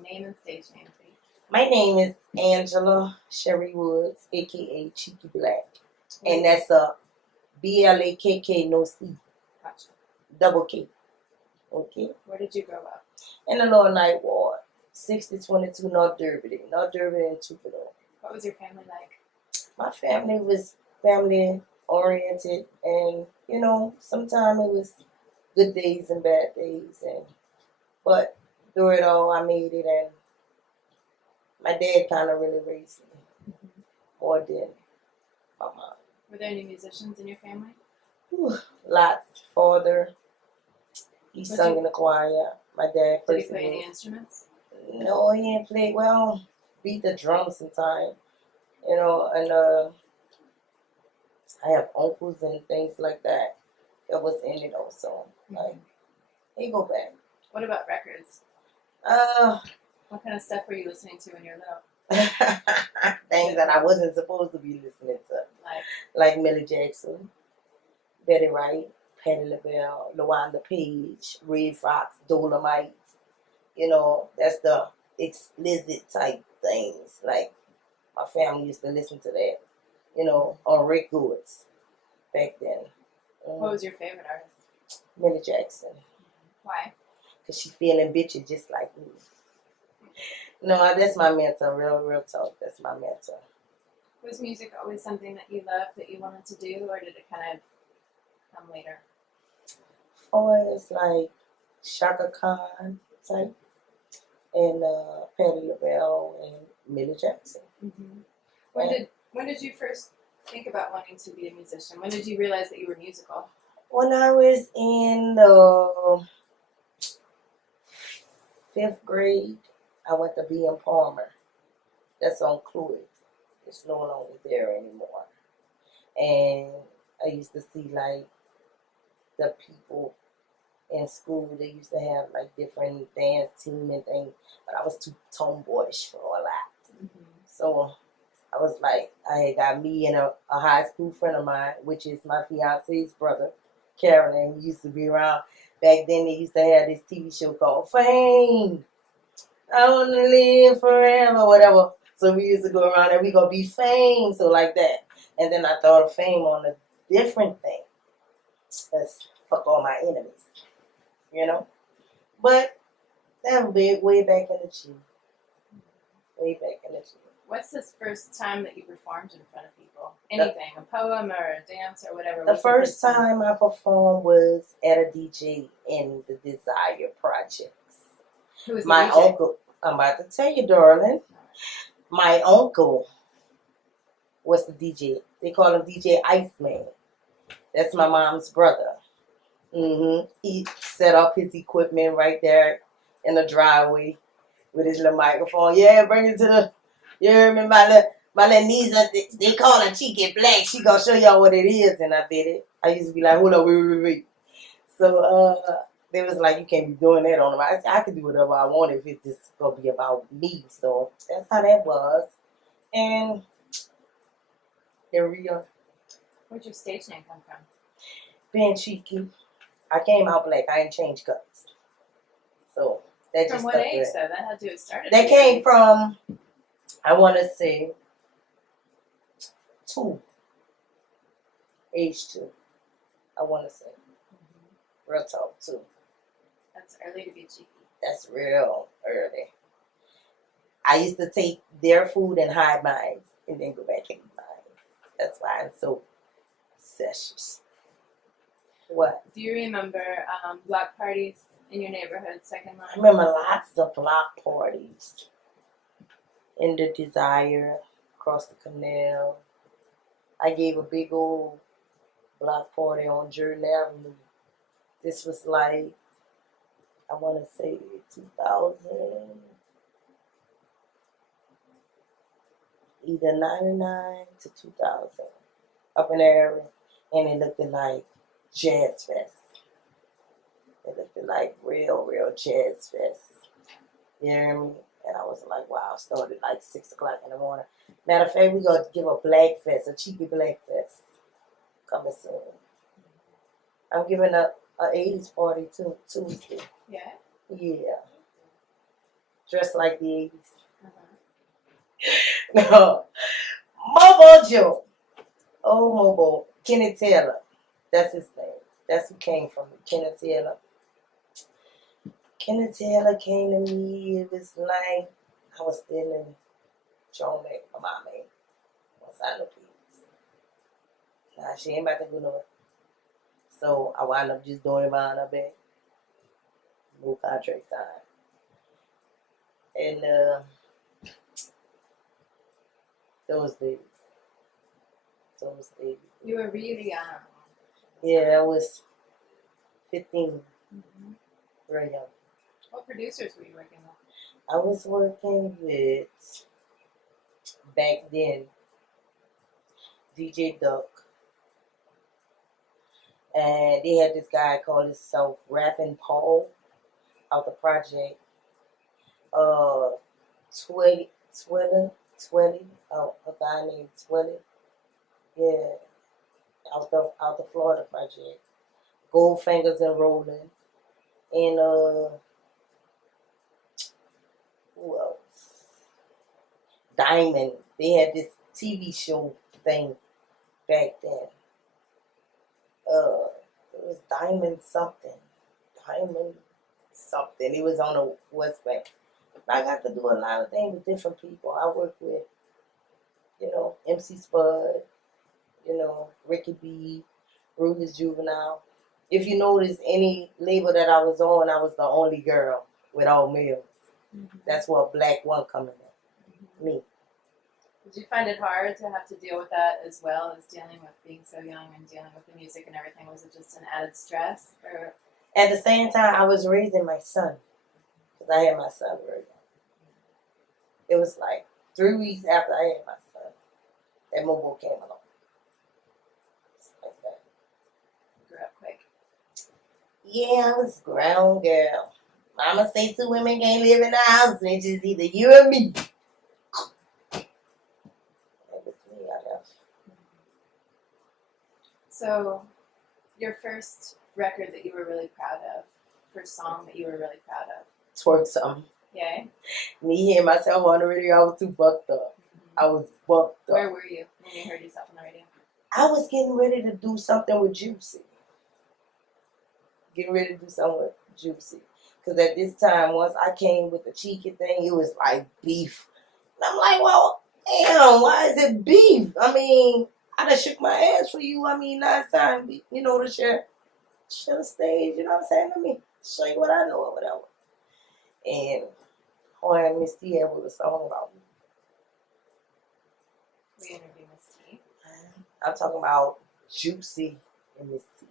Name and stage name, please. My name is Angela Sherry Woods, aka Cheeky Blakk, and that's a BLAKK, no C, Gotcha. double K. Okay. Where did you grow up? In the Lower Ninth Ward, 6022 North Derby and Tupelo. What was your family like? My family was family oriented, and sometimes it was good days and bad days, but through it all, I made it, and my dad kind of really raised me more than my mom. Were there any musicians in your family? Whew, lots. Father, he sung in the choir. My dad Did he play any instruments? No, he didn't play. Well, beat the drums sometimes, and I have uncles and things like that was in it also. Like, he go back. What about records? What kind of stuff were you listening to when you were little? Things that I wasn't supposed to be listening to. Like Millie Jackson, Betty Wright, Patti LaBelle, LaWanda Page, Red Fox, Dolomite. That's the explicit type things. Like, my family used to listen to that, on records back then. What was your favorite artist? Millie Jackson. Why? Because she feeling bitchy just like me. No, that's my mentor. Real talk. That's my mentor. Was music always something that you loved, that you wanted to do, or did it kind of come later? Oh, it's like Shaka Khan type, and Patti LaBelle and Millie Jackson. Mm-hmm. When did you first think about wanting to be a musician? When did you realize that you were musical? When I was in the 5th grade, I went to B.M. Palmer. That's on Cluid. It's no longer there anymore. And I used to see like the people in school. They used to have like different dance team and things, but I was too tomboyish for all that. So I was like, I had got me and a high school friend of mine, which is my fiance's brother, Carolyn. We used to be around. Back then, they used to have this TV show called Fame. I want to live forever, whatever. So we used to go around and we gonna be fame, so like that. And then I thought of fame on a different thing. Let's fuck all my enemies, But that was way back in the G. Way back in the G. What's the first time that you performed in front of people? Anything, a poem or a dance or whatever. The first time I performed was at a DJ in the Desire Projects. Who was my the DJ? Uncle? I'm about to tell you, darling. My uncle was the DJ. They call him DJ Iceman. That's my mom's brother. He set up his equipment right there in the driveway with his little microphone. Yeah, bring it to the. You hear me? My little niece, they call her Cheeky Blakk. She gonna show y'all what it is, and I did it. I used to be like, hold up, wait. So they was like, you can't be doing that on them. I said, I can do whatever I want if it's just gonna be about me. So that's how that was. And here we are. Where'd your stage name come from? Being cheeky. I came out black. I ain't changed colors. So that From just what age, though? That had to have started. That came from, I want to say, 2. Age 2. I want to say. Real talk, 2. That's early to be cheeky. That's real early. I used to take their food and hide mine and then go back and eat mine. That's why I'm so sessions. What? Do you remember block parties in your neighborhood, second line? I remember lots of block parties in the Desire, across the canal. I gave a big old block party on Jordan Avenue. This was like, I want to say 2000, either 99 to 2000, up in the area. And it looked like Jazz Fest. It looked like real Jazz Fest. You hear me? And I was like, wow, started like 6 o'clock in the morning. Matter of fact, we gonna give a Black Fest, a Cheeky Blakk Fest. Coming soon. I'm giving up an 80s party too, Tuesday. Yeah? Yeah. dressed like the 80s. Uh-huh. No. Mobo Joe. Oh, Mobo. Kenneth Taylor. That's his name. That's who came from me. Kenneth Taylor. Kenneth Taylor came to me. It was like I was still in Joan Mac, my mom made. One side of the piece. Nah, she ain't about to go nowhere. So I wound up just doing it behind her back. No contract signed. And those days. You were really young. Yeah, I was 15. Mm-hmm. Very young. What producers were you working with? I was working with, back then, DJ Duck. And they had this guy called himself Rapping Paul out the project. Twilly, a guy named Twilly. Yeah, out the Florida project. Goldfingers and Rolling. And who else? Diamond. They had this TV show thing back then. It was Diamond something. It was on the West Bank. I got to do a lot of things with different people. I worked with, MC Spud, Ricky B, Rufus Juvenile. If you notice, any label that I was on, I was the only girl with all males. Mm-hmm. That's where Black One coming in. Me. Did you find it hard to have to deal with that as well as dealing with being so young and dealing with the music and everything? Was it just an added stress? Or? At the same time, I was raising my son. Because I had my son very young. It was like 3 weeks after I had my son that Mobo came along. Like that. You grew up quick. Yeah, I was a grown girl. Mama say 2 women can't live in the house, and it's just either you or me. That was me, I left. So, your first record that you were really proud of, first song that you were really proud of? Twerk Somethin. Yay. Me hearing myself on the radio, I was too bucked up. Mm-hmm. I was bucked up. Where were you when you heard yourself on the radio? I was getting ready to do something with Juicy. Because at this time, once I came with the Cheeky thing, it was like beef. And I'm like, well, damn, why is it beef? I mean, I done shook my ass for you. I mean, last time, to share the stage, you know what I'm saying? Let me show you what I know or whatever. And her and Miss T wrote a song about me. We interviewed Miss T. I'm talking about Juicy and Miss T.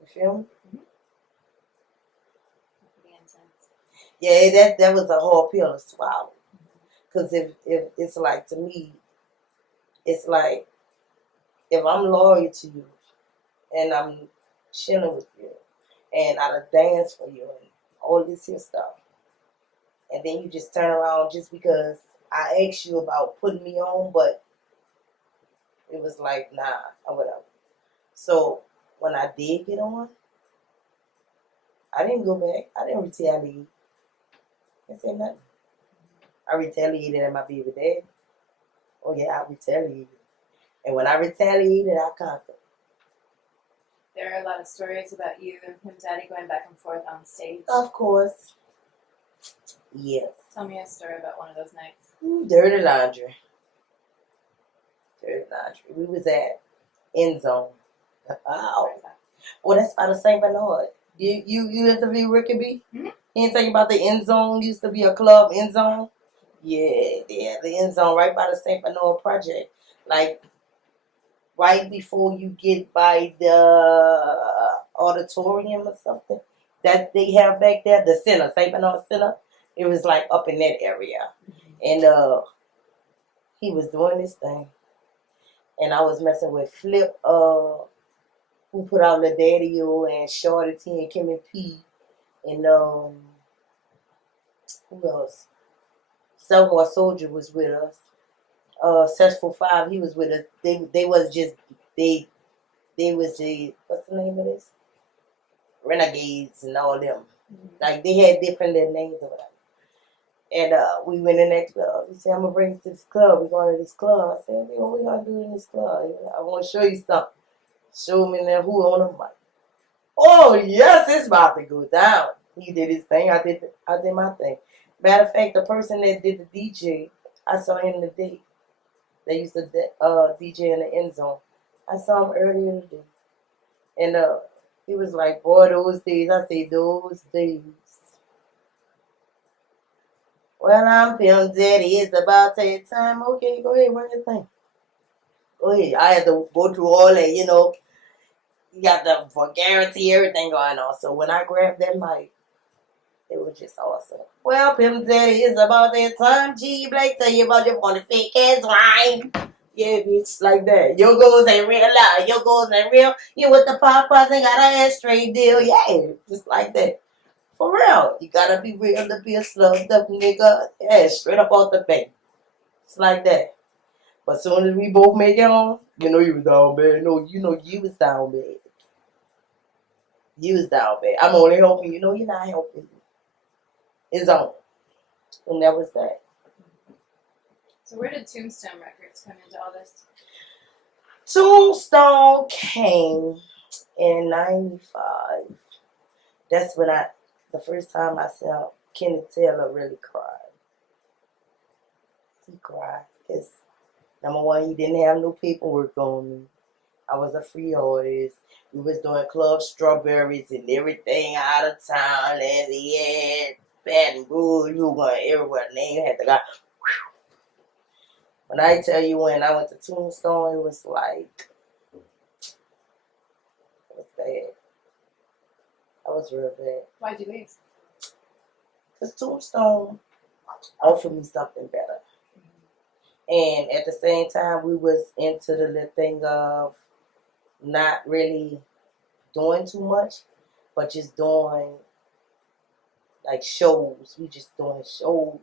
You feel me? Mm-hmm. Pretty intense. Yeah, that was a hard pill to swallow. Because if it's like, to me, it's like, if I'm loyal to you and I'm chilling with you and I'll dance for you and all this here stuff, and then you just turn around just because I asked you about putting me on, but it was like, nah, or whatever. So when I did get on, I didn't go back. I didn't retaliate. I didn't say nothing. I retaliated at my baby dad. Oh yeah, I retaliated. And when I retaliated, I conquered. There are a lot of stories about you and Pimp Daddy going back and forth on stage. Of course. Yes. Tell me a story about one of those nights. Dirty laundry. We was at End Zone. Oh. Where is that? Well, that's by the St. Bernard. You interview Ricky B? Mm-hmm. He ain't talking about the End Zone. Used to be a club, End Zone. Yeah, the End Zone right by the St. Bernard project. Like, right before you get by the auditorium or something that they have back there, the center, St. Bernard Center. It was like up in that area. And he was doing this thing. And I was messing with Flip, who put out the Daddy-O, and Shorty T and Kim and P. And who else? Selma Soldier was with us. Successful 5, he was with us. They was the what's the name of this? Renegades and all them. Like they had different little names or whatever. And we went in that club. He said, I'm gonna bring you to this club. We're going to this club. I said, what we gonna do in this club? I want to show you something. Show me now who on the mic. Oh yes, it's about to go down. He did his thing. I did my thing. Matter of fact, the person that did the DJ, I saw him today. They used to DJ in the end zone. I saw him earlier today. And he was like, boy, those days. I say, those days. Well, I'm Pimp Daddy. It's about that time. Okay, go ahead, run your thing. Go ahead. I had to go through all that, you know. You got the vulgarity, everything going on. So when I grabbed that mic, it was just awesome. Well, Pimp Daddy, it's about that time. Cheeky Blakk, tell you about your funny fake ass rhyme. Yeah, bitch, like that. Your goals ain't real loud. Your goals ain't real. You with the Popeyes and got an ass straight deal. Yeah, just like that. For real. You gotta be real to be a slugged up nigga. Yeah, straight up off the bank. It's like that. But as soon as we both make it on, you know you was down bad. No, you know you was down bad. You was down bad. I'm only helping you. No, you're not helping me. It's on. And that was that. So where did Tombstone Records come into all this? Tombstone came in 95. That's when the first time I saw Kenneth Taylor really cried. He cried because, number one, he didn't have no paperwork on me. I was a free artist. We was doing Club Strawberries and everything out of town. And yeah, Baton Rouge, you were going everywhere. Name had to go. When I tell you when I went to Tombstone, it was like, it was bad. That was real bad. Why'd you leave? Because Tombstone offered me something better. And at the same time, we was into the little thing of not really doing too much, but just doing like shows. We just doing shows.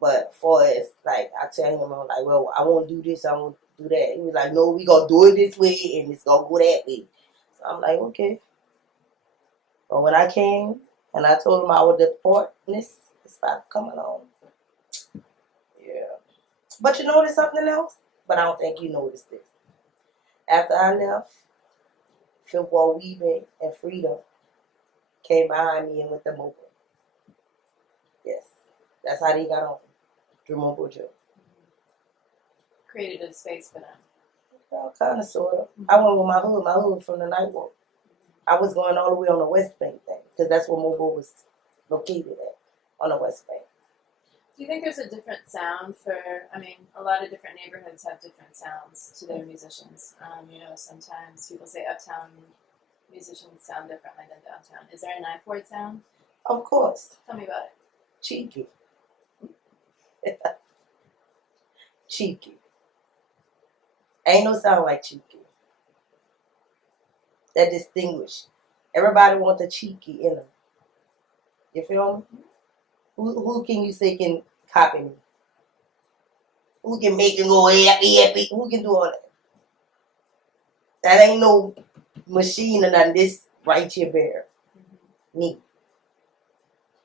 But for as like I tell him, I'm like, well, I won't do this, I won't do that. He was like, no, we gonna do it this way and it's gonna go that way. So I'm like, okay. But when I came and I told him I would deport this, it's about coming on. Yeah. But you notice something else? But I don't think you noticed this. After I left, Ward Weebie and Freedom came behind me and with the Mobo. Yes. That's how they got on. Through Mobo Joe. Created a space for them. Well, kind of, sort of. I went with my hood from the night walk. I was going all the way on the West Bank thing, because that's where Mobo was located at, on the West Bank. Do you think there's a different sound for, I mean, a lot of different neighborhoods have different sounds to their musicians. You know, sometimes people say uptown musicians sound differently than downtown. Is there a Ninth Ward sound? Of course. Tell me about it. Cheeky. Cheeky. Ain't no sound like cheeky. That distinguish. Everybody want the cheeky in them. You feel me? Who can you say can copy me? Who can make it go happy? Who can do all that? That ain't no machine or nothing. This right here bear. Me.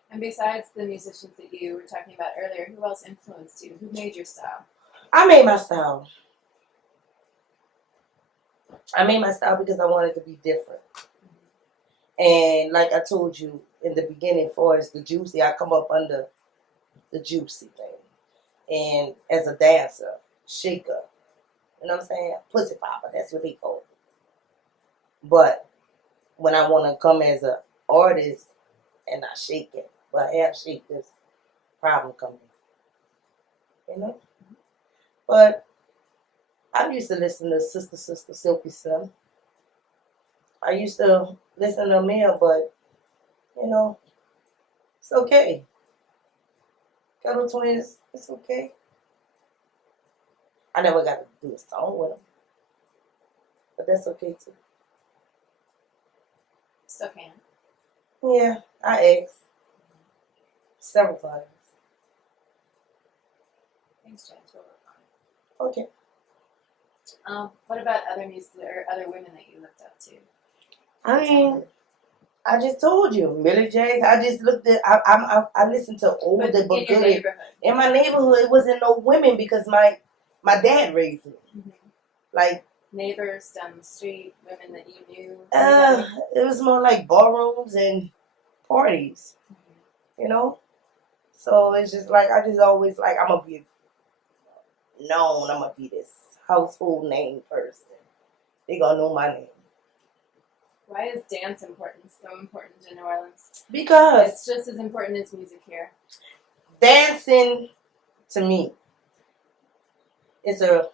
And besides the musicians that you were talking about earlier, who else influenced you? Who made your style? I made my style. I made my style because I wanted to be different. And like I told you in the beginning, for as the Juicy, I come up under the Juicy thing. And as a dancer, shaker, you know what I'm saying? Pussy popper, that's what they call it. But when I want to come as an artist and not shaking, but I have shake, this problem coming. You know? But I used to listen to Sister Silky Sun. I used to listen to Mia, but, you know, it's okay. Kettle Twins, it's okay. I never got to do a song with them. But that's okay, too. Still can. Yeah, I asked. Several times. Thanks, James. We'll work on it. Okay. What about other music or other women that you looked up to? I mean, I just told you, Millie J. I just looked at. I listened to older But but in your good. neighborhood. In my neighborhood, it wasn't no women because my dad raised me. Mm-hmm. Like neighbors down the street, women that you knew. it was more like ballrooms and parties, you know. So it's just like I just always like I'm gonna be known. I'm gonna be this household name person. They gonna know my name. Why is dance so important in New Orleans? Because it's just as important as music here. Dancing, to me, is a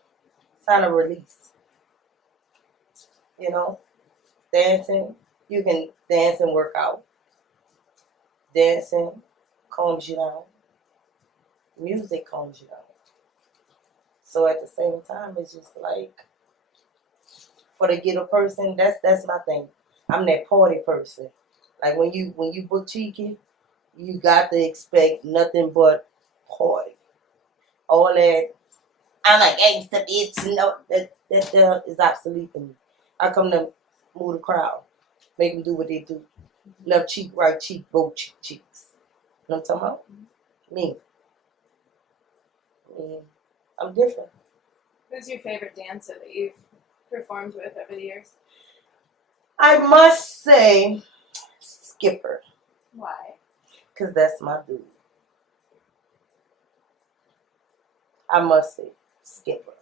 sign of release. You know, dancing, you can dance and work out. Dancing calms you down. Music calms you down. So at the same time, it's just like, for the ghetto person, that's my thing. I'm that party person. Like when you book Cheeky, you got to expect nothing but party. All that, I'm like gangsta bitch. No, that is obsolete to me. I come to move the crowd, make them do what they do. Left cheek, right cheek, both cheeks. You know what I'm talking about? Me. I'm different. Who's your favorite dancer that you've performed with over the years? I must say, Skipper. Why? Because that's my dude. I must say, Skipper.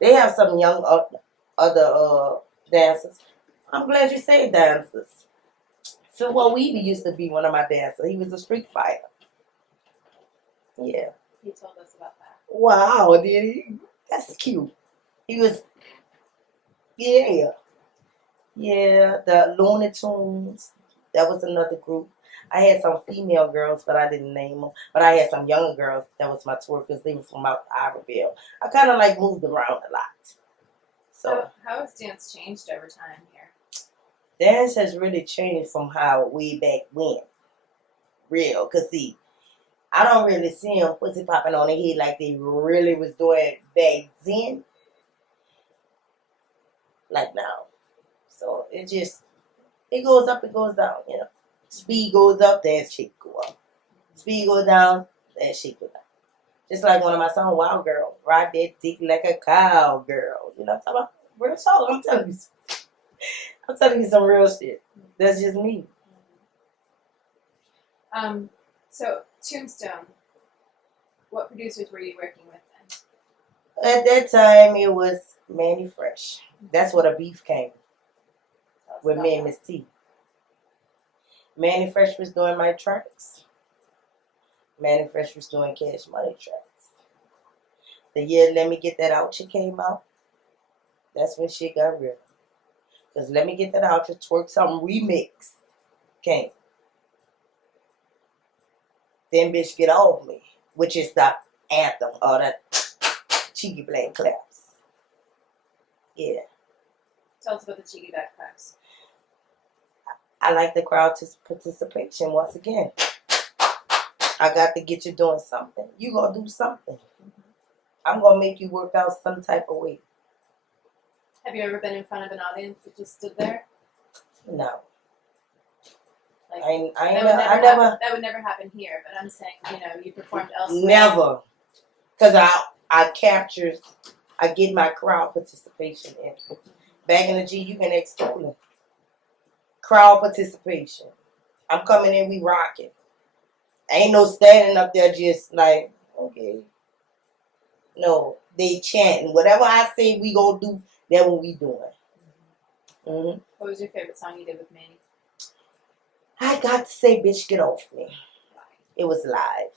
They have some young other dancers. I'm glad you say dancers. So Ward Weebie used to be one of my dancers. He was a street fighter. Yeah. He told us about that. Wow, did he? That's cute. He was, yeah. Yeah, the Looney Tunes. That was another group. I had some female girls, but I didn't name them. But I had some younger girls. That was my twerkers. They were from out Iberville. I kind of like moved around a lot. So how has dance changed over time here? Dance has really changed from how way back when. Real. Because see, I don't really see them pussy popping on their head like they really was doing back then. Like now. So it goes up, it goes down, you know. Speed goes up, dance shit go up. Speed goes down, dance shit go down. Just like one of my songs, Wild Girl. Ride that dick like a cowgirl. You know what I'm talking about? Real talk, I'm telling you some real shit. That's just me. So Tombstone, what producers were you working with then? At that time, it was Manny Fresh. That's where the beef came with me and Miss T. Manny Fresh was doing my tracks. Manny Fresh was doing Cash Money tracks. The year Let Me Get That Out shit came out, that's when shit got real. Because Let Me Get That Out, just Twerk Somethin remix came. Then Bitch Get Off Me, which is the anthem or the Cheeky Blakk claps. Yeah. Tell us about the Cheeky Blakk claps. I like the crowd participation once again. I got to get you doing something. You gonna do something. I'm gonna make you work out some type of way. Have you ever been in front of an audience that just stood there? No. Like, that would never happen here, but I'm saying, you performed elsewhere. Never. Because I get my crowd participation in. Back in the G, you can extol it. Crowd participation. I'm coming in, we rocking. Ain't no standing up there just like, okay. No, they chanting. Whatever I say we gonna do, that's what we doing. Mm-hmm. What was your favorite song you did with Manny? I got to say, Bitch Get Off Me. It was live.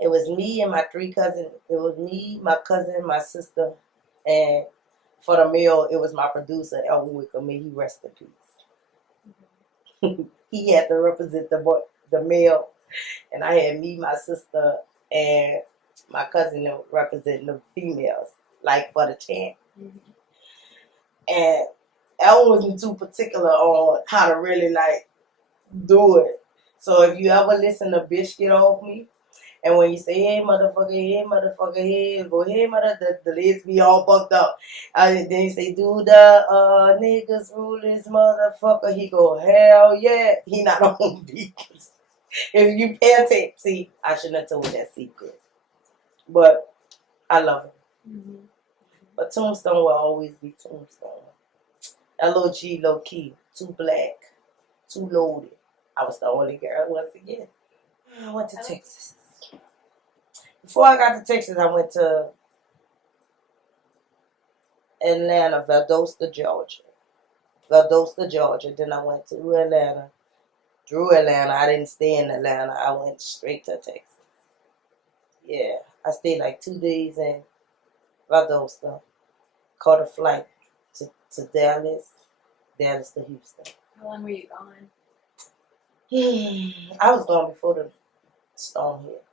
It was me and my three cousins. It was me, my cousin, my sister, and for the meal, it was my producer, Elwood Wicker. May he rest in peace. Mm-hmm. He had to represent the male, and I had me, my sister, and my cousin representing the females, like for the chant. Mm-hmm. And Ellen wasn't too particular on how to really like do it. So if you ever listen to Bitch Get Off Me, And when you say, hey, motherfucker, hey, go ahead, mother, the legs be all bucked up. Then you say, do the niggas rule this motherfucker? He go, hell yeah. He not on beat. If you pay attention, see, I shouldn't have told that secret. But I love him. Mm-hmm. But Tombstone will always be Tombstone. L.O.G. low key, too black, too loaded. I was the only girl once again. I went to Texas. Before I got to Texas, I went to Atlanta, Valdosta, Georgia. Then I went to Atlanta. Through Atlanta, I didn't stay in Atlanta. I went straight to Texas. Yeah, I stayed like 2 days in Valdosta. Caught a flight to Dallas to Houston. How long were you gone? I was gone before the storm hit.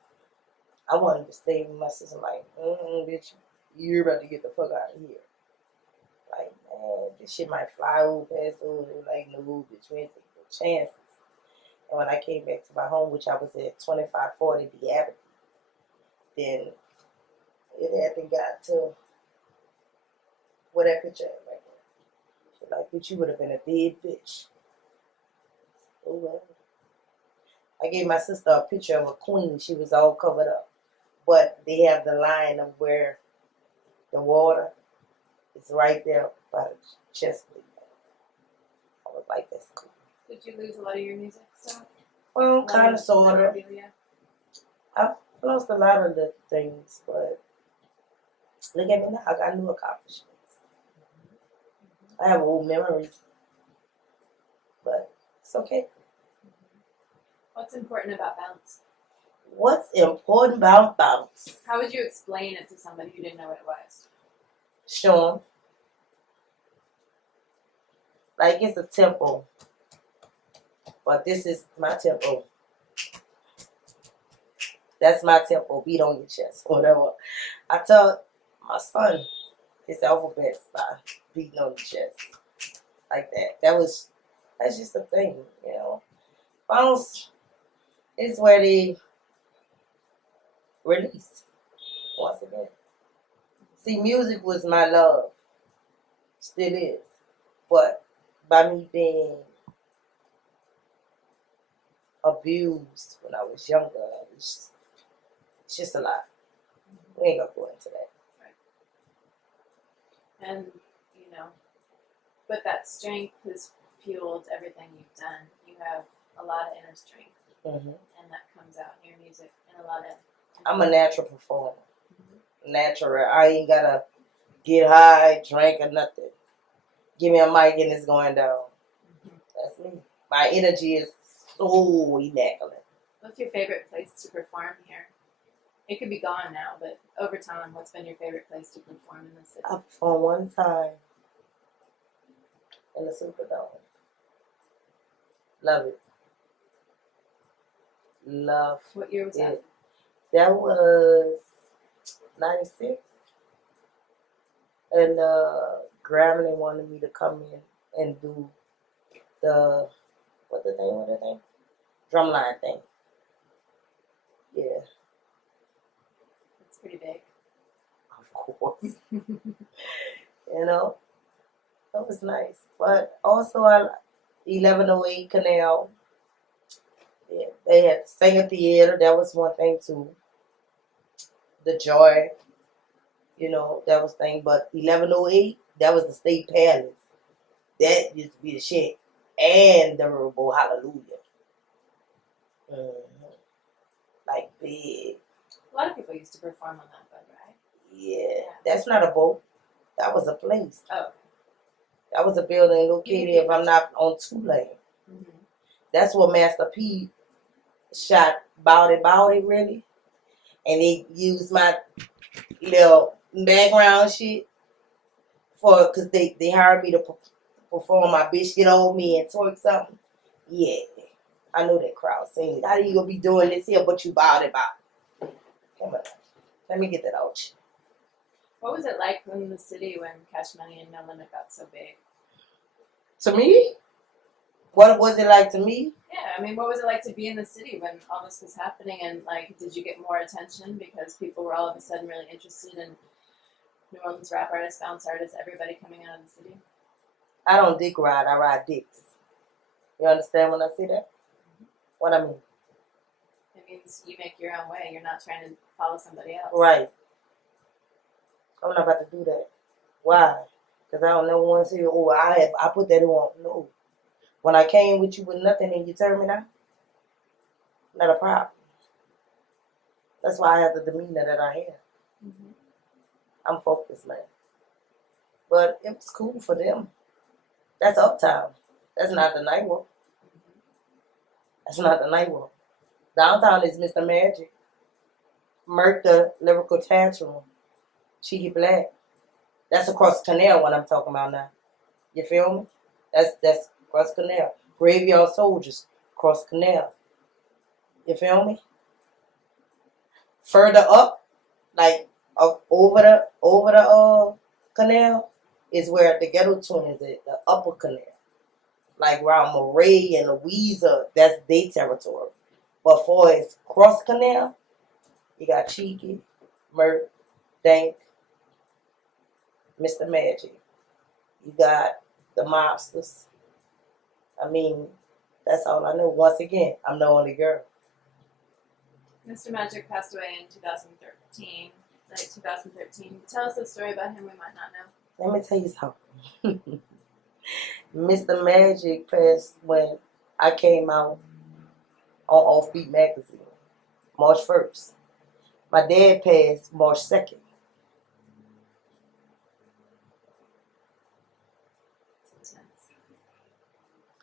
I wanted to stay with my sister. Like, bitch, you're about to get the fuck out of here. Like, man, this shit might fly over past over. Like, no, bitch, we ain't taking no chances. And when I came back to my home, which I was at 2540 B Avenue, then it hadn't got to where that picture at right there. So like, bitch, you would have been a dead bitch. Oh well. I gave my sister a picture of a queen. She was all covered up. But they have the line of where the water is right there by the chest plate. I was like, that's cool. Did you lose a lot of your music stuff? Well, kind of, sort of. Yeah. I've lost a lot of the things, but look at me now. I got new accomplishments. I have old memories, but it's okay. What's important about bounce? What's important about bounce? How would you explain it to somebody who didn't know what it was? Show 'em. Like it's a tempo, but this is my tempo. That's my tempo. Beat on your chest, whatever. I tell my son his alphabet by beating on the chest, like that. That's just a thing, you know. Bounce is where they release once again. See, music was my love, still is, but by me being abused when I was younger, it's just a lot. We ain't gonna go into that. Right. And, you know, but that strength has fueled everything you've done. You have a lot of inner strength, and that comes out in your music and a lot of. I'm a natural performer. Natural. I ain't gotta get high, drink, or nothing. Give me a mic and it's going down. That's me. My energy is so immaculate. What's your favorite place to perform here? It could be gone now, but over time, what's been your favorite place to perform in the city? I performed one time in the Superdome. Love it. Love What year was that? it. That was 96. And Grammy wanted me to come in and do the, what the name? Drumline thing. Yeah. It's pretty big. Of course. You know, that was nice. But also, 1108 Canal. Yeah, they had the Singer Theater. That was one thing too. The Joy, you know, that was thing. But 1108, that was the State Palace. That used to be the shit. And the Robo Hallelujah. Like big. A lot of people used to perform on that boat, right? Yeah, that's not a boat. That was a place. Oh. That was a building located, if I'm not on Tulane. That's what Master P shot Bowdy really. And they used my little background shit because they hired me to perform my bitch get on me and twerk something. Yeah, I know that crowd singing. How you gonna be doing this here, but you Bowdy. Come on, let me get that out. What was it like in the city when Cash Money and No Limit got so big? To me, What was it like to me? Yeah, I mean, what was it like to be in the city when all this was happening? And, like, did you get more attention because people were all of a sudden really interested in New Orleans rap artists, bounce artists, everybody coming out of the city? I don't dick ride, I ride dicks. You understand when I say that? What I mean? It means you make your own way. You're not trying to follow somebody else. Right. I'm not about to do that. Why? Because I don't never want to say, oh, I put that on. No. When I came with you with nothing and you turned me down, not a problem. That's why I have the demeanor that I have. Mm-hmm. I'm focused, man. But it was cool for them. That's uptown. That's not the night walk. That's not the night walk. Downtown is Mr. Magic, Merc the Lyrical Tantrum, Cheeky Blakk. That's across the canal what I'm talking about now. You feel me? That's across the canal. Graveyard Soldiers, across the canal. You feel me? Further up, like over the canal, is where the Ghetto Twins is, the upper canal. Like around Murray and Louisa, that's their territory. But for its cross canal, you got Cheeky, Merc, Dank, Mr. Magic. You got the mobsters. I mean, that's all I know. Once again, I'm the only girl. Mr. Magic passed away in 2013, like 2013. Tell us a story about him we might not know. Let me tell you something. Mr. Magic passed when I came out on Offbeat Magazine, March 1st. My dad passed March 2nd.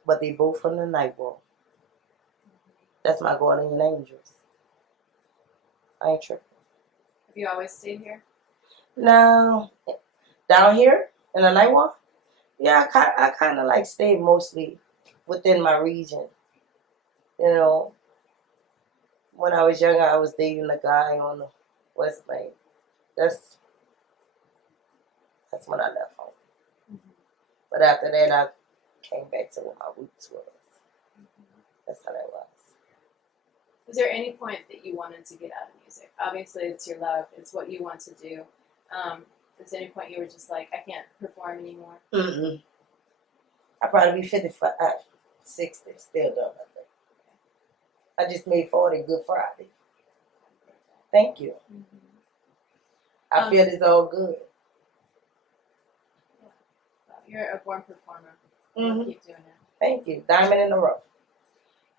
But they both from the night walk. That's my guardian angels. I ain't tripping. Have you always stayed here? No. Down here in the night walk? Yeah, I kind of like stayed mostly within my region. You know, when I was younger, I was dating a guy on the West Bank. That's when I left home. Mm-hmm. But after that, I came back to what my roots was. Mm-hmm. That's how that was. Was there any point that you wanted to get out of music? Obviously, it's your love. It's what you want to do. Was there any point you were just like, I can't perform anymore? Mm-mm. I'd probably be 55, 60, still doing nothing. I just made 40 Good Friday. Thank you. Mm-hmm. I feel it's all good. Yeah. Well, you're a born performer. Mm-hmm. Keep doing it. Thank you. Diamond in the rough.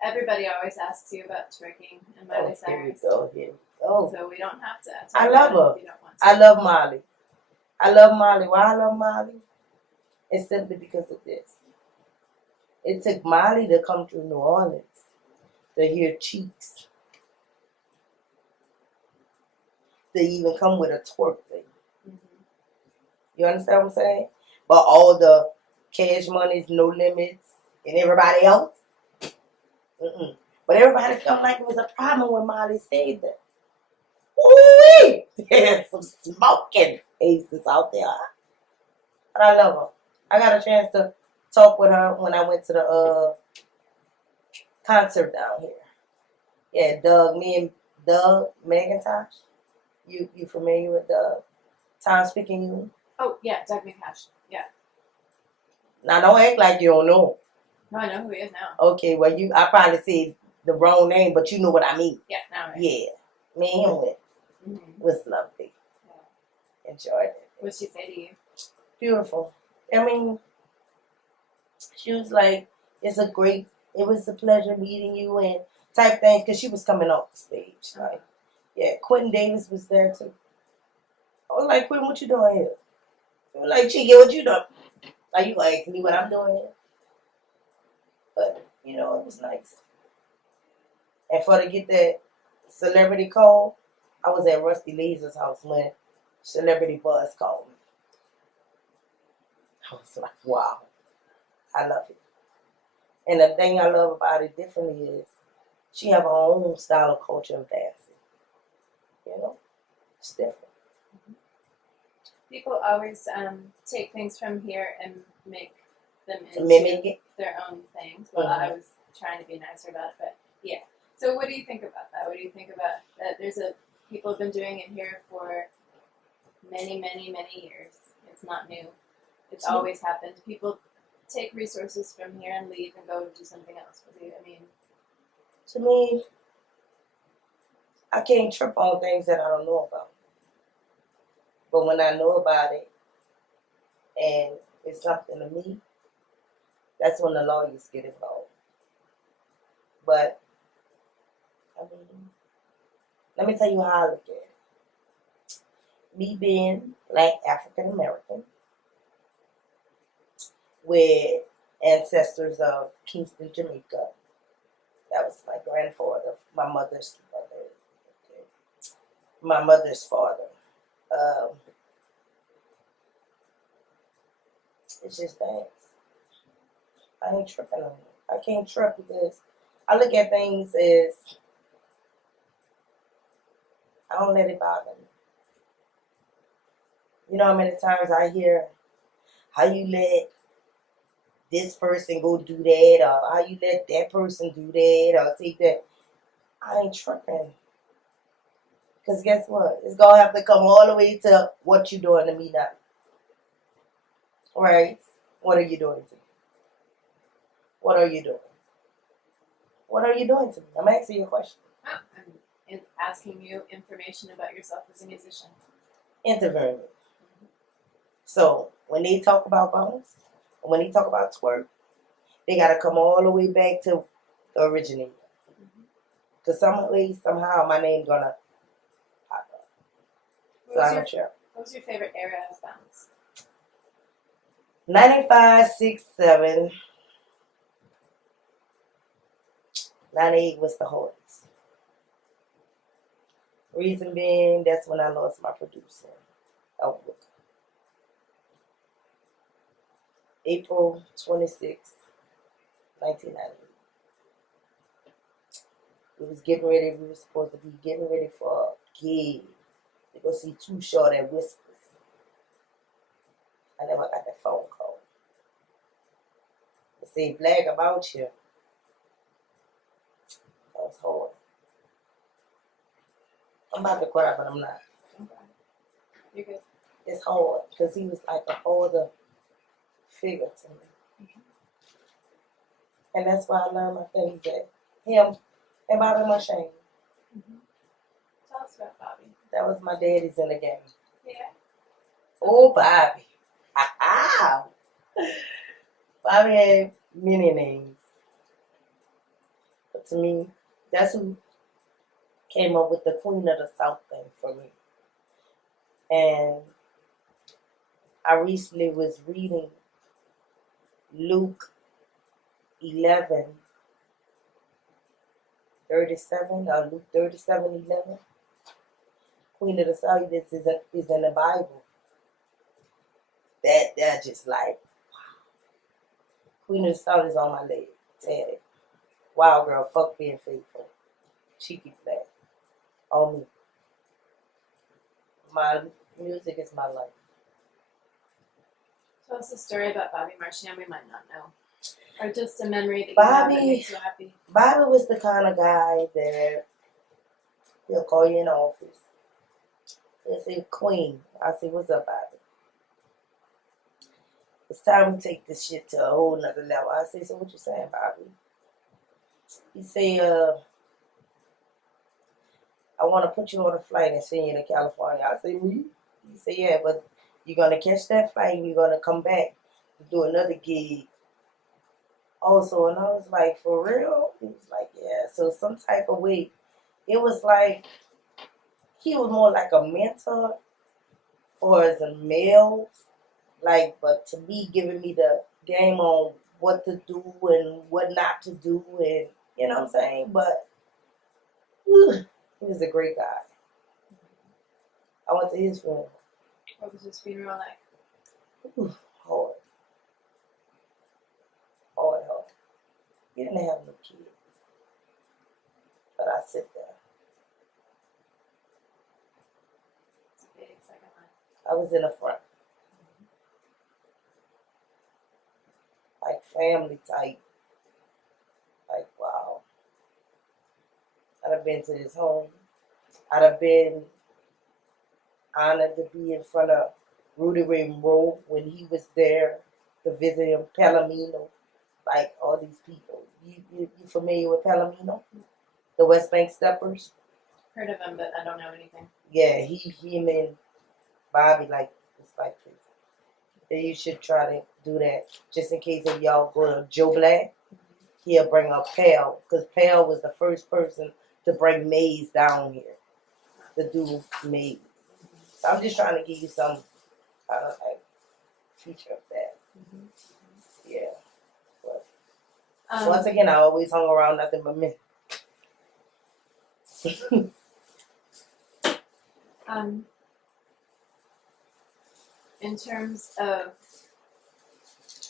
Everybody always asks you about twerking and Miley Cyrus. Here we go. Here we go. So we don't have to. I love her. If you don't want to. I love Miley. I love Miley. Why I love Miley? It's simply because of this. It took Miley to come through New Orleans to hear Cheeks, to even come with a twerk thing. Mm-hmm. You understand what I'm saying? But all the Cash Money's, No Limits, and everybody else, but everybody felt like it was a problem when Miley said that. Ooh-wee! There's some smoking aces out there. But I love her. I got a chance to talk with her when I went to the concert down here. Yeah, me and Doug McIntosh. You familiar with Doug? Time Speaking You? Oh, yeah, Doug McIntosh. Yeah. Now, don't act like you don't know. No, I know who he is now. Okay, well, I probably said the wrong name, but you know what I mean. Yeah, now right. Yeah. Me and him went. Mm-hmm. It was lovely. Yeah. Enjoyed it. What'd she say to you? Beautiful. I mean, she was like, it was a pleasure meeting you and type things, because she was coming off the stage. Like, yeah, Quentin Davis was there too. I was like, Quentin, what you doing here? He was like, Cheeky, what you doing? Like, you gonna ask me what I'm doing here? But, it was nice. And to get that celebrity call, I was at Rusty Laser's house when Celebrity Buzz called me. I was like, wow, I love it. And the thing I love about it differently is she have her own style of culture and dancing. It's different. People always take things from here and make them To into mimic it. their own things. Well, I was trying to be nicer about it, but yeah. So what do you think about that? What do you think about that? People have been doing it here for many, many, many years. It's not new. It's always happened. People take resources from here and leave and go do something else. To me, I can't trip on things that I don't know about. But when I know about it and it's something to me, that's when the lawyers get involved. But, I mean, let me tell you how I look at it. Me being Black African American with ancestors of Kingston, Jamaica. That was my grandfather, my mother's mother, my mother's father. It's just that. I ain't tripping on it. I can't trip because I look at things as I don't let it bother me. You know how many times I hear how you let this person go do that, or how you let that person do that, or take that. I ain't tripping. Because guess what? It's going to have to come all the way to what you doing to me now. Right? What are you doing to me? What are you doing? What are you doing to me? I'm asking you a question. I'm asking you information about yourself as a musician. Interviewing me. So, when they talk about bounce, when they talk about twerk, they got to come all the way back to the originator. Because somehow my name's going to pop up. So I'm not sure. What was your favorite era of bounce? 95, 6, 7. 98 was the hardest. Reason being, that's when I lost my producer. April 26, 1998. We were supposed to be getting ready for a gig to go see Too Short at Whispers. I never got that phone call. They say, Black, about you. That was hard. I'm about to cry, but I'm not. Okay. You're good. It's hard because he was like a father figure to me. And that's why I learned my things at him and Bobby Marchan. Tell us about Bobby. That was my daddy's in the game. Yeah. Oh, Bobby. Bobby had many names. But to me, that's who came up with the Queen of the South thing for me. And I recently was reading Luke 11:37 or Luke 37:11. Queen of the South is in the Bible. That just like wow. Queen of the South is on my leg. Tatted. Wild girl, fuck being faithful. Cheeky Blakk. On me. My music is my life. Tell us a story about Bobby Marchan we might not know. Or just a memory that you have that makes you happy. Bobby was the kind of guy that he'll call you in the office. He'll say, Queen. I say, what's up, Bobby? It's time we take this shit to a whole nother level. I say, so what you saying, Bobby? He say, I want to put you on a flight and send you to California. I say, me? He say, yeah, but you're going to catch that flight and you're going to come back to do another gig. Also, and I was like, for real? He was like, yeah. So some type of way, it was like, he was more like a mentor for as a male, like, but to me, giving me the game on what to do and what not to do, and you know what I'm saying? But he was a great guy. I went to his funeral. What was his funeral like? Hard. He didn't have no kids. But I sit there. It's a big second line. I was in the front. I family type. Like, wow. I'd have been to his home. I'd have been honored to be in front of Rudy Ray Rowe when he was there to visit him, Palomino, like all these people. You familiar with Palomino? The West Bank Steppers? Heard of him, but I don't know anything. Yeah, him and Bobby, like, it's like this. You should try to do that. Just in case if y'all go to Joe Black, he'll bring up Pal, because Pal was the first person to bring maize down here, to do maize. So I'm just trying to give you some kind of like feature of that. Yeah. But once again, I always hung around nothing but men. In terms of,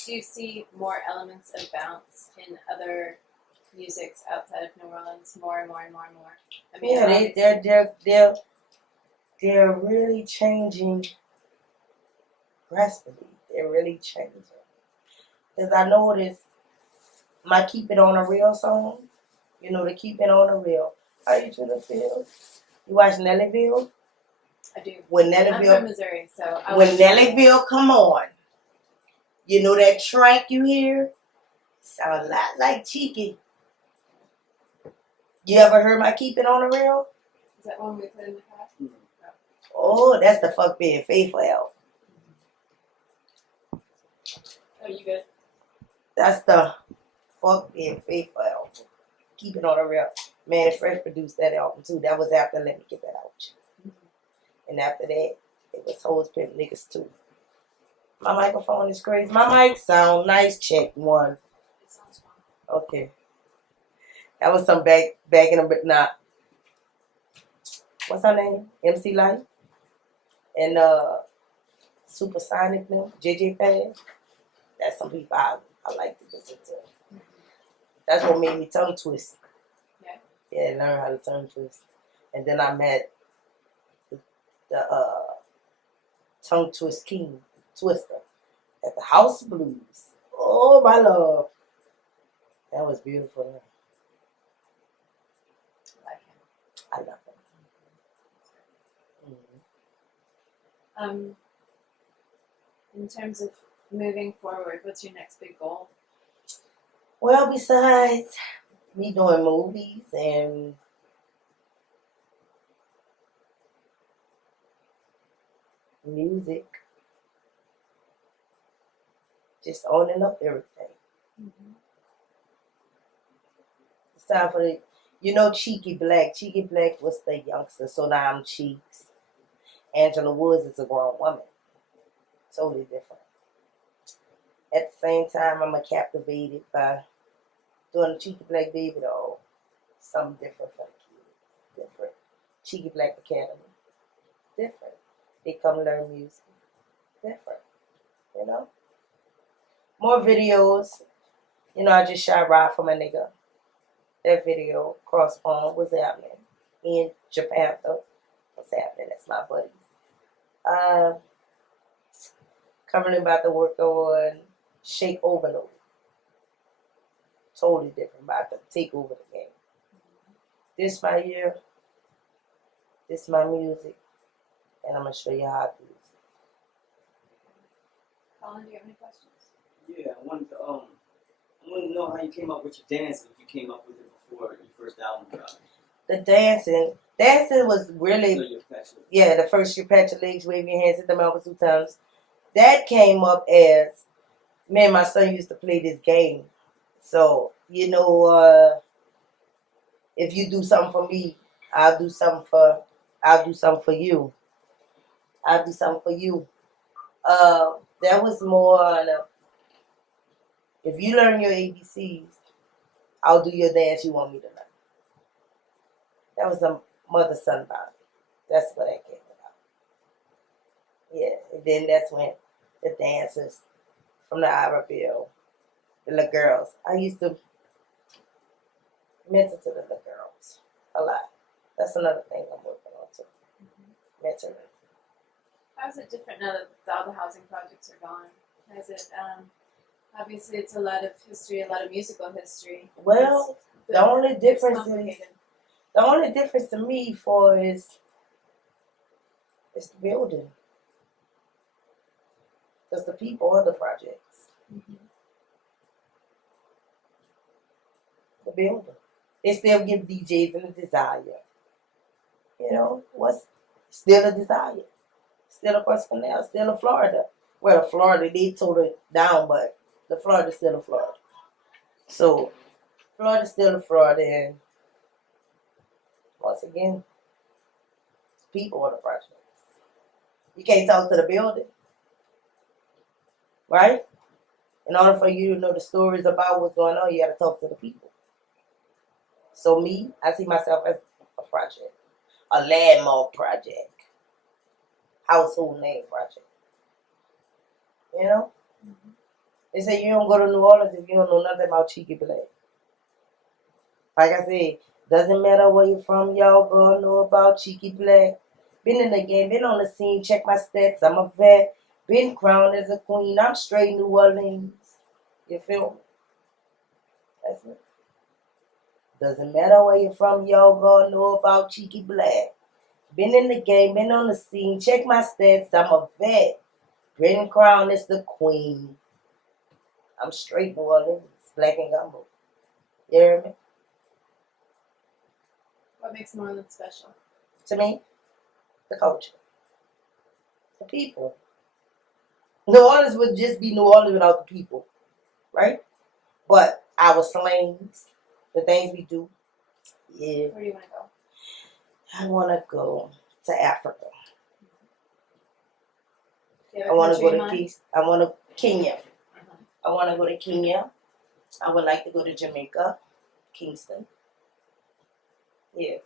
do you see more elements of bounce in other musics outside of New Orleans? More and more and more and more. I mean, yeah, they're really changing rapidly. They're really changing. Because I noticed my Keep It On a Real song, you know, the Keep It On a Real. How you truly feel? You watch Nellyville? I do. When I'm Nellyville, from Missouri, so when Nellyville come on, you know that track you hear? Sound a lot like Cheeky. You ever heard my Keep It On a Real? Is that one we put in the past? Mm-hmm. Oh, that's the Fuck Being Faithful album. Oh, you good? That's the Fuck Being Faithful album. Keep It On a Real. Man, Fresh produced that album too. That was after Let Me Get That Out. And after that, it was Hoes Pimp Niggas too. My microphone is crazy. My mic sound nice. Check one. It sounds fun. Okay. That was some back in the nah. What's her name? MC Light and Supersonic now. JJ Fan. That's some people I like to listen to. That's what made me tongue twist. Yeah, learn how to tongue twist. And then I met the tongue twist king, Twister, at the House of Blues. Oh, my love. That was beautiful. I like him. I love it. Mm-hmm. In terms of moving forward, what's your next big goal? Well, besides me doing movies and music, just owning up everything. Mm-hmm. It's time for the, you know, Cheeky Blakk. Cheeky Blakk was the youngster, so now I'm Cheeks. Angela Woods is a grown woman. Totally different. At the same time, I'm captivated by doing the Cheeky Blakk baby doll. Something different for the kids. Different. Cheeky Blakk Academy. Different. They come learn music. Different. You know? More videos. You know, I just shot Ride for My Nigga. That video, Cross Pond, what's happening? In Japan, though. What's happening? That's my buddies. Currently about to work on Shake Overload. Totally different, about to take over the game. This my year. This my music. And I'm going to show you how I do it. Colin, do you have any questions? Yeah, I wanted to know how you came up with your dance, if you came up with it before your first album dropped. The dancing was really, the first you pat your legs, wave your hands, hit them elbows 2 times. That came up as, me and my son used to play this game. So, you know, if you do something for me, I'll do something for you. I'll do something for you. That was more on if you learn your ABCs, I'll do your dance you want me to learn. That was a mother-son bond. That's what that came about. Yeah, and then that's when the dancers from the Iberville, the little girls. I used to mentor to the little girls a lot. That's another thing I'm working on too. Mentoring. How is it different now that all the housing projects are gone? Obviously, it's a lot of history, a lot of musical history. Well, the only It's difference is complicated. the only difference to me for is the building. Because the people are the projects. Mhm. The building. They still give DJs a desire. You know, what's still a desire. Still a personnel, still a Florida. Well, Florida, they tore it down, but the Florida's still a Florida. So, Florida's still a Florida, and once again, people are the projects. You can't talk to the building, right? In order for you to know the stories about what's going on, you got to talk to the people. So me, I see myself as a project, a landmark project, household name project. You know? Mhm. They say you don't go to New Orleans if you don't know nothing about Cheeky Blakk. Like I said, doesn't matter where you're from, y'all gonna know about Cheeky Blakk. Been in the game, been on the scene, check my stats, I'm a vet. Been crowned as a queen, I'm straight New Orleans. You feel me? That's it. Doesn't matter where you're from, y'all gonna know about Cheeky Blakk. Been in the game, been on the scene, check my stats, I'm a vet. Been crowned as the queen. I'm straight New Orleans, black and gumbo. You hear me? What makes New Orleans special? To me, the culture. The people. New Orleans would just be New Orleans without the people. Right? But our slangs, the things we do, yeah. Where do you want to go? I want to go to Africa. Do you I have a want to country go in to mind? Kenya. Uh-huh. I want to go to Kenya. I would like to go to Jamaica, Kingston. Yeah.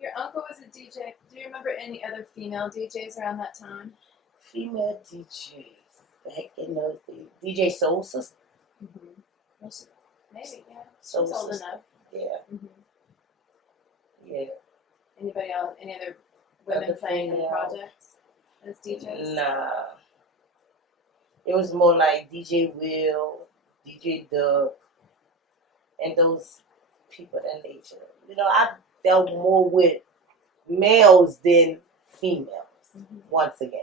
Your uncle was a DJ. Do you remember any other female DJs around that time? Female DJs. Back in those days. DJ Soul Sister. Mm-hmm. Maybe, yeah. Soul She's old Sister. enough. Yeah. Mm-hmm. Yeah. Anybody else? Any other women Other playing in female. projects as DJs? Nah. It was more like DJ Will, DJ Doug, and those people of that nature. You know, I dealt more with males than females. Mm-hmm. Once again.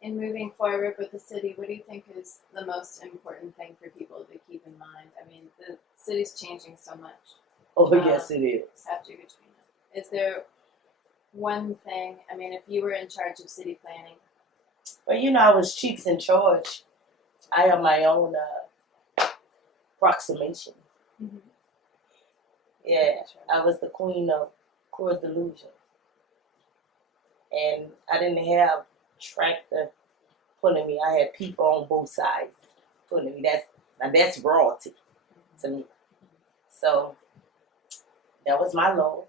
In moving forward with the city, what do you think is the most important thing for people to keep in mind? I mean, the city's changing so much Oh, yes, it is. after Katrina. Is there one thing, I mean, if you were in charge of city planning? Well, you know, I was Cheeks in charge. I have my own approximation. Mm-hmm. Yeah, I was the queen of core delusion. And I didn't have tractor pulling me. I had people on both sides pulling me. That's royalty to me. So that was my lows.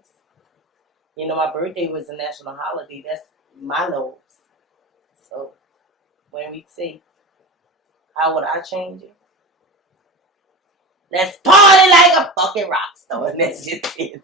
You know, my birthday was a national holiday. That's my lows. So when we say, how would I change it? Let's party like a fucking rock star. And that's just it.